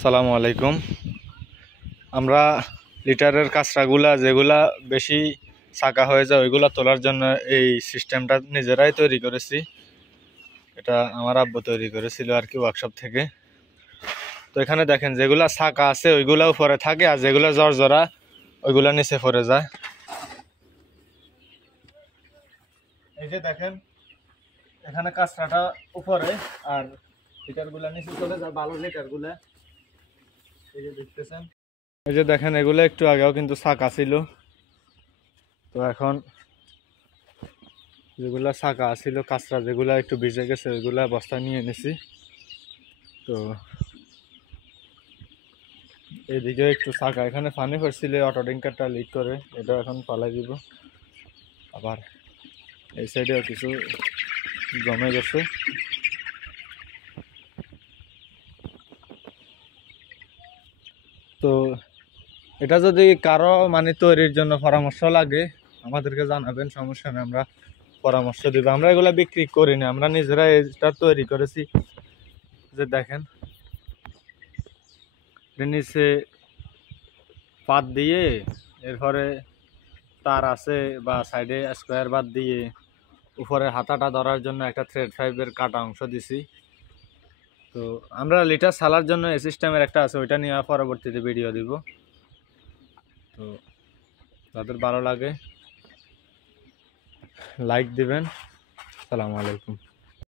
আসসালামু আলাইকুম। আমরা লিটারের কাঁচরাগুলা যেগুলা বেশি ছাঁকা হয়ে যায় ওইগুলা তোলার জন্য এই সিস্টেমটা নিজেরাই তৈরি করেছি। এটা আমার আব্বু তৈরি করেছিল আর কি, ওয়ার্কশপ থেকে। তো এখানে দেখেন যেগুলা ছাঁকা আছে ওইগুলা উপরে থাকে, আর যেগুলা জর্জরা ওইগুলা নিচে পড়ে যায়। এই যে দেখেন এখানে কাঁচরাটা উপরে আর লিটারগুলা নিচে চলে যায়, ভালো লিটারগুলা। এই যে দেখতেছেন, এই যে দেখেন এগুলো একটু আগেও কিন্তু ছাঁকা ছিল। তো এখন যেগুলা ছাঁকা ছিল কাঁচরা যেগুলা একটু ভিজে গেছে ওইগুলা বস্তা নিয়ে এনেছি। তো এইদিকে একটু ছাঁকা, এখানে পানি পড়ছিল, অটো ডিঙ্কারটা লিক করে, এটা এখন পালাই দিব। আবার এই সাইডেও কিছু জমে গেছে। তো এটা যদি কারো মানে তৈরির জন্য পরামর্শ লাগে আমাদেরকে জানাবেন, সমস্যা নেই, আমরা পরামর্শ দিব। আমরা এগুলা বিক্রি করি না, আমরা নিজেরা এটা তৈরি করেছি। যে দেখেন নিচে পাত দিয়ে, এরপরে তার আছে বা সাইডে স্কোয়ার বাদ দিয়ে উপরে হাতাটা ধরার জন্য একটা থ্রেড ফাইভের কাটা অংশ দিছি। তো আমরা লিটার সালার জন্য এই সিস্টেমের একটা আছে, ওইটা নিয়ে পরবর্তীতে ভিডিও দিব। তো যাদের ভালো লাগে লাইক দিবেন। আসসালামু আলাইকুম।